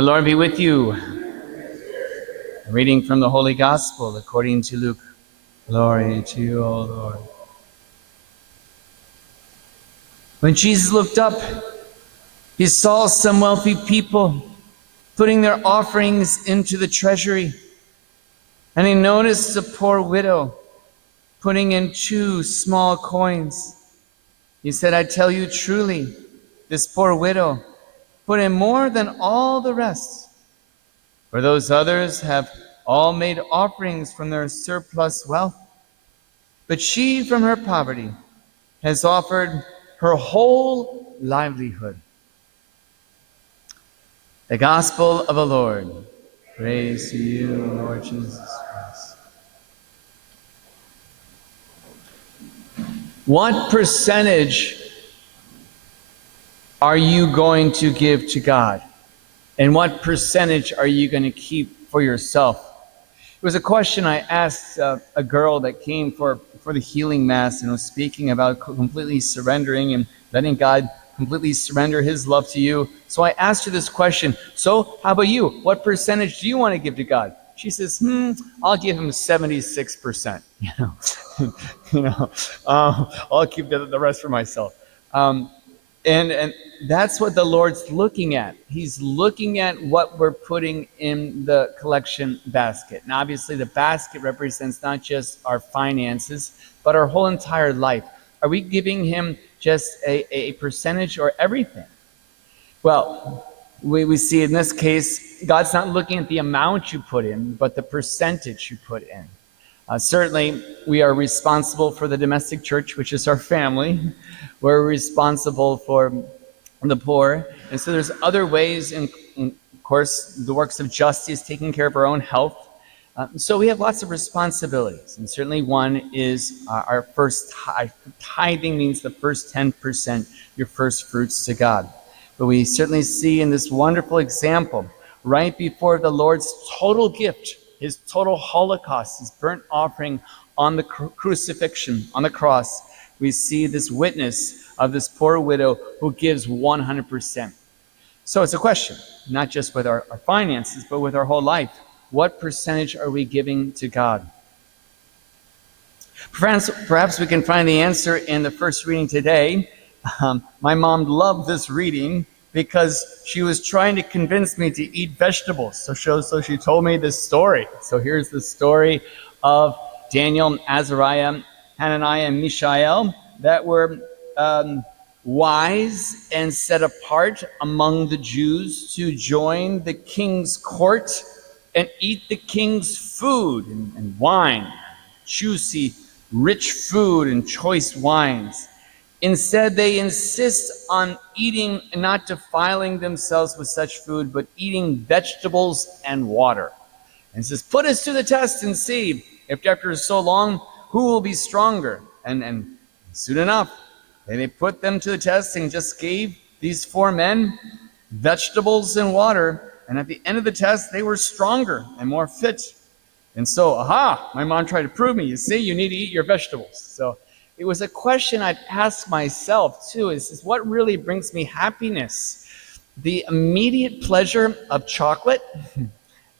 The Lord be with you. A reading from the Holy Gospel according to Luke. Glory to you, O Lord. When Jesus looked up, he saw some wealthy people putting their offerings into the treasury. And he noticed a poor widow putting in 2 small coins. He said, I tell you truly, this poor widow put in more than all the rest. For those others have all made offerings from their surplus wealth. But she, from her poverty, has offered her whole livelihood. The Gospel of the Lord. Praise to you, Lord Jesus Christ. What percentage are you going to give to God? And what percentage are you going to keep for yourself? It was a question I asked a girl that came for the healing mass and was speaking about completely surrendering and letting God completely surrender his love to you. So I asked her this question. So how about you? What percentage do you want to give to God? She says, I'll give him 76%. I'll keep the rest for myself. And that's what the Lord's looking at. He's looking at what we're putting in the collection basket. And obviously the basket represents not just our finances, but our whole entire life. Are we giving him just a percentage or everything? Well, we see in this case, God's not looking at the amount you put in, but the percentage you put in. Certainly, we are responsible for the domestic church, which is our family. We're responsible for the poor. And so there's other ways, and of course, the works of justice, taking care of our own health. So we have lots of responsibilities. And certainly one is our first tithe. Tithing means the first 10%, your first fruits to God. But we certainly see in this wonderful example, right before the Lord's total gift, his total holocaust, his burnt offering on the crucifixion, on the cross, we see this witness of this poor widow who gives 100%. So it's a question, not just with our finances, but with our whole life. What percentage are we giving to God? Perhaps we can find the answer in the first reading today. My mom loved this reading because she was trying to convince me to eat vegetables. So she told me this story. So here's the story of Daniel, Azariah, Hananiah, and Mishael that were wise and set apart among the Jews to join the king's court and eat the king's food and wine, juicy, rich food and choice wines. Instead, they insist on eating and not defiling themselves with such food, but eating vegetables and water. And says, put us to the test and see if after so long, who will be stronger? And soon enough, they put them to the test and just gave these 4 men vegetables and water. And at the end of the test, they were stronger and more fit. And so, my mom tried to prove me. You see, you need to eat your vegetables. So it was a question I'd ask myself too, is what really brings me happiness? The immediate pleasure of chocolate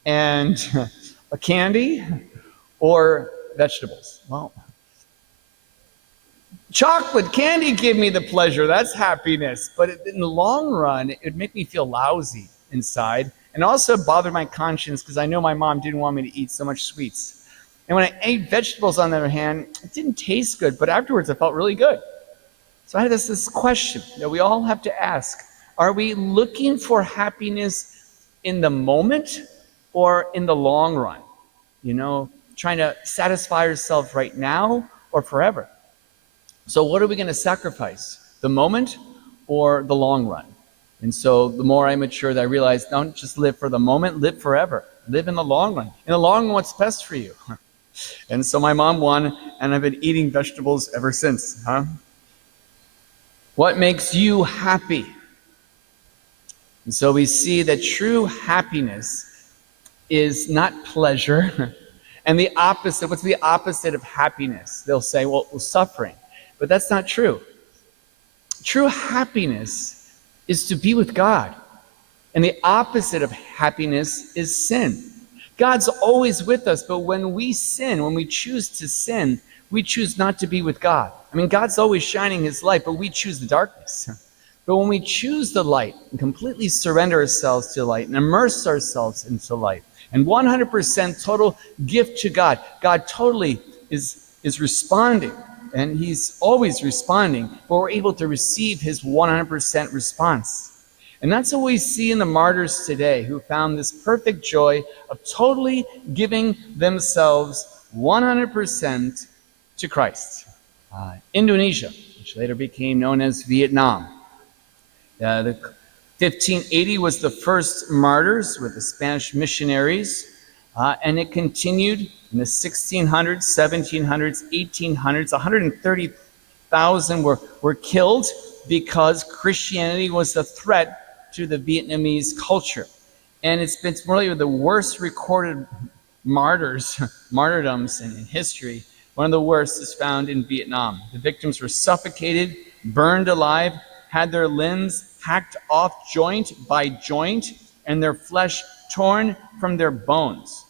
and a candy, or vegetables? Well, chocolate, candy give me the pleasure. That's happiness. But in the long run, it would make me feel lousy inside and also bother my conscience because I know my mom didn't want me to eat so much sweets. And when I ate vegetables, on the other hand, it didn't taste good, but afterwards it felt really good. So I had this question that we all have to ask. Are we looking for happiness in the moment or in the long run? Trying to satisfy ourselves right now or forever? So what are we going to sacrifice? The moment or the long run? And so the more I matured, I realized, don't just live for the moment, live forever. Live in the long run. In the long run, what's best for you? And so my mom won, and I've been eating vegetables ever since. What makes you happy? And so we see that true happiness is not pleasure. And the opposite, what's the opposite of happiness? They'll say, well, suffering. But that's not true. True happiness is to be with God. And the opposite of happiness is sin. God's always with us, but when we sin, when we choose to sin, we choose not to be with God. I mean, God's always shining his light, but we choose the darkness. But when we choose the light and completely surrender ourselves to light and immerse ourselves into light and 100% total gift to God, God totally is responding, and he's always responding, but we're able to receive his 100% response. And that's what we see in the martyrs today, who found this perfect joy of totally giving themselves 100% to Christ. Indonesia, which later became known as Vietnam. The 1580 was the first martyrs with the Spanish missionaries, and it continued in the 1600s, 1700s, 1800s. 130,000 were killed because Christianity was a threat to the Vietnamese culture. And it's been really the worst recorded martyrdoms in history. One of the worst is found in Vietnam. The victims were suffocated, burned alive, had their limbs hacked off joint by joint, and their flesh torn from their bones.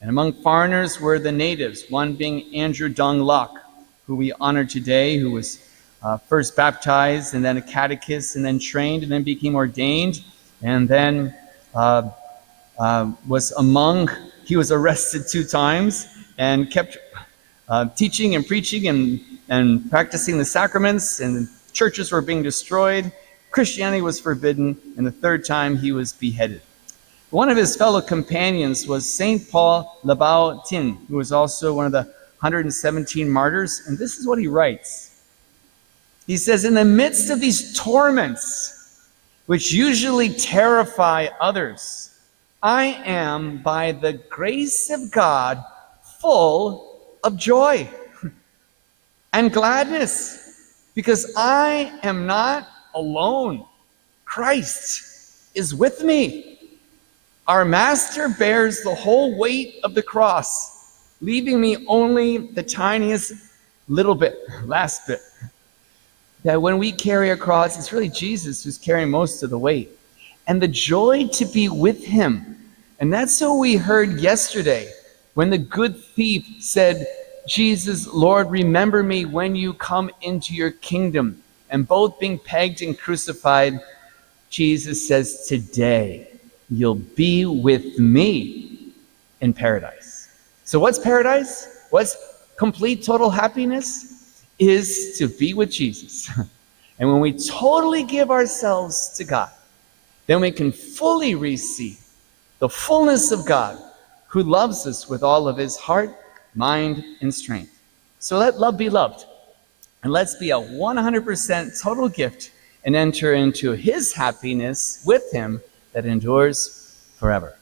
And among foreigners were the natives, one being Andrew Dũng-Lạc, who we honor today, who was first baptized and then a catechist and then trained and then became ordained and then was a monk. He was arrested 2 times and kept teaching and preaching and practicing the sacraments, and churches were being destroyed. Christianity was forbidden, and the 3rd time he was beheaded. One of his fellow companions was St. Paul Labao Tin, who was also one of the 117 martyrs, and this is what he writes. He says, "In the midst of these torments, which usually terrify others, I am, by the grace of God, full of joy and gladness, because I am not alone. Christ is with me. Our Master bears the whole weight of the cross, leaving me only the tiniest little bit, last bit. That when we carry a cross, it's really Jesus who's carrying most of the weight. And the joy to be with him." And that's what we heard yesterday when the good thief said, "Jesus, Lord, remember me when you come into your kingdom." And both being pegged and crucified, Jesus says, "Today you'll be with me in paradise." So what's paradise? What's complete total happiness? Is to be with Jesus. And when we totally give ourselves to God, then we can fully receive the fullness of God, who loves us with all of his heart, mind, and strength. So let love be loved. And let's be a 100% total gift and enter into his happiness with him that endures forever.